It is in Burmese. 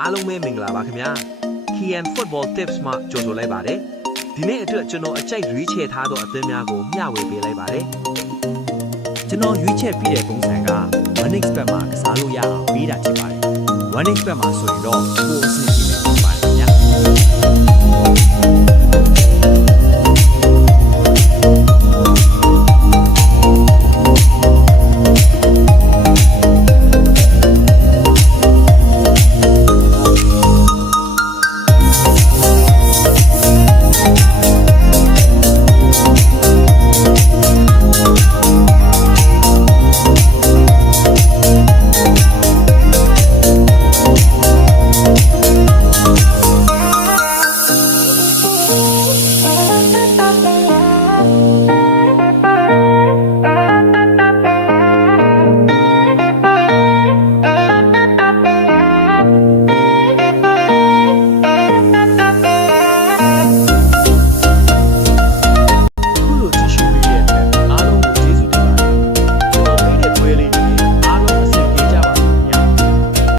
အားလုံးပဲမင်္ဂလာပါခင်ဗျာ KN Football Tips မှာကြိုဆိုလိုက်ပါတယ်ဒီနေ့အတွက်ကျွန်တော်အကြိုက်ရွေးချယ်ထားသောအသင်းများကိုမျှဝေပေးလိုက်ပါတယ်ကျွန်တော်ရွေးချယ်ပြီးတဲ့ပုံစံက 1xbet မှာကစားလို့ရအောင်ပေးတာဖြစ်ပါတယ် 1xbet မှာဆိုရင်တော့ကိုယ်အဆင်ပြေမယ်ဖြစ်ပါတယ်ခင်ဗျာ